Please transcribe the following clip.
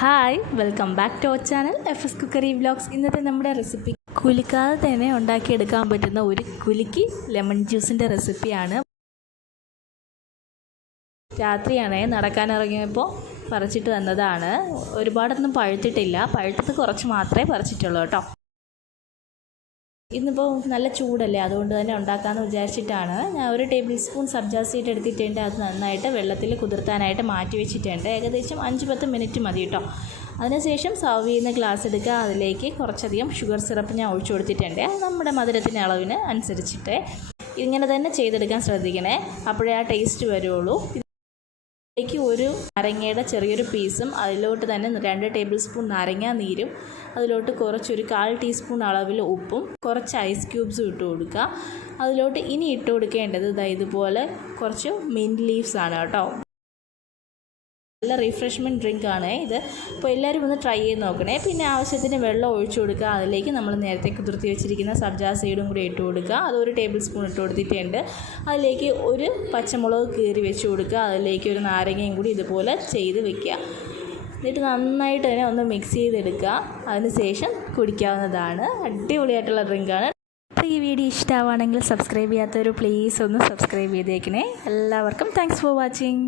Hi, welcome back to our channel fscookeryvlogs. ഇന്നത്തെ നമ്മുടെ recipe കുലുക്കാതെ തന്നെ ഉണ്ടാക്കിയെടുക്കാൻ പറ്റുന്ന ഒരു കുലുക്കി ലെമൺ ജ്യൂസിൻ്റെ റെസിപ്പിയാണ്. രാത്രിയാണേ നടക്കാനിറങ്ങിയപ്പോൾ പറിച്ചിട്ട് വന്നതാണ്. ഒരുപാടൊന്നും പഴുത്തിട്ടില്ല, പഴുത്തത് കുറച്ച് മാത്രമേ പറിച്ചിട്ടുള്ളൂ കേട്ടോ. ഇന്നിപ്പോൾ നല്ല ചൂടല്ലേ, അതുകൊണ്ട് തന്നെ ഉണ്ടാക്കാമെന്ന് വിചാരിച്ചിട്ടാണ്. ഞാൻ 1 ടേബിൾ സ്പൂൺ സബ്ജാസീഡ് എടുത്തിട്ടുണ്ട്. അത് നന്നായിട്ട് വെള്ളത്തിൽ കുതിർത്താനായിട്ട് മാറ്റി വെച്ചിട്ടുണ്ട്. ഏകദേശം 5-10 മിനിറ്റ് മതി കേട്ടോ. അതിനുശേഷം സർവ് ചെയ്യുന്ന ഗ്ലാസ് എടുക്കുക. അതിലേക്ക് കുറച്ചധികം ഷുഗർ സിറപ്പ് ഞാൻ ഒഴിച്ചു കൊടുത്തിട്ടുണ്ട്. നമ്മുടെ മധുരത്തിൻ്റെ അളവിന് അനുസരിച്ചിട്ട് ഇങ്ങനെ തന്നെ ചെയ്തെടുക്കാൻ ശ്രദ്ധിക്കണേ, അപ്പോഴേ ആ ടേസ്റ്റ് വരുള്ളൂ. ഇതിലേക്ക് ഒരു നാരങ്ങയുടെ ചെറിയൊരു പീസും അതിലോട്ട് തന്നെ 2 ടേബിൾ സ്പൂൺ നാരങ്ങ നീരും അതിലോട്ട് കുറച്ചൊരു 1/4 ടീസ്പൂൺ അളവിൽ ഉപ്പും കുറച്ച് ഐസ് ക്യൂബ്സും ഇട്ട് കൊടുക്കുക. അതിലോട്ട് ഇനി ഇട്ട് കൊടുക്കേണ്ടത് ഇതുപോലെ കുറച്ച് മിൻറ്റ് ലീവ്സ് ആണ് കേട്ടോ. നല്ല റിഫ്രഷ്മെൻറ്റ് ഡ്രിങ്കാണ് ഇത്. അപ്പോൾ എല്ലാവരും ഒന്ന് ട്രൈ ചെയ്ത് നോക്കണേ. പിന്നെ ആവശ്യത്തിന് വെള്ളം ഒഴിച്ചു കൊടുക്കുക. അതിലേക്ക് നമ്മൾ നേരത്തെ കുതിർത്തി വെച്ചിരിക്കുന്ന സബ്ജാ സീഡും കൂടി ഇട്ട് കൊടുക്കുക. അത് 1 ടേബിൾ സ്പൂൺ ഇട്ട് കൊടുത്തിട്ടുണ്ട്. അതിലേക്ക് ഒരു പച്ചമുളക് കീറി വെച്ച് കൊടുക്കുക. അതിലേക്ക് ഒരു നാരങ്ങയും കൂടി ഇതുപോലെ ചെയ്ത് വെക്കുക. എന്നിട്ട് നന്നായിട്ട് തന്നെ ഒന്ന് മിക്സ് ചെയ്തെടുക്കുക. അതിന് ശേഷം കുടിക്കാവുന്നതാണ്. അടിപൊളിയായിട്ടുള്ള ഡ്രിങ്കാണ്. അപ്പോൾ ഈ വീഡിയോ ഇഷ്ടമാവുകയാണെങ്കിൽ സബ്സ്ക്രൈബ് ചെയ്യാത്തവർ പ്ലീസ് ഒന്ന് സബ്സ്ക്രൈബ് ചെയ്തേക്കണേ. എല്ലാവർക്കും താങ്ക്സ് ഫോർ വാച്ചിങ്.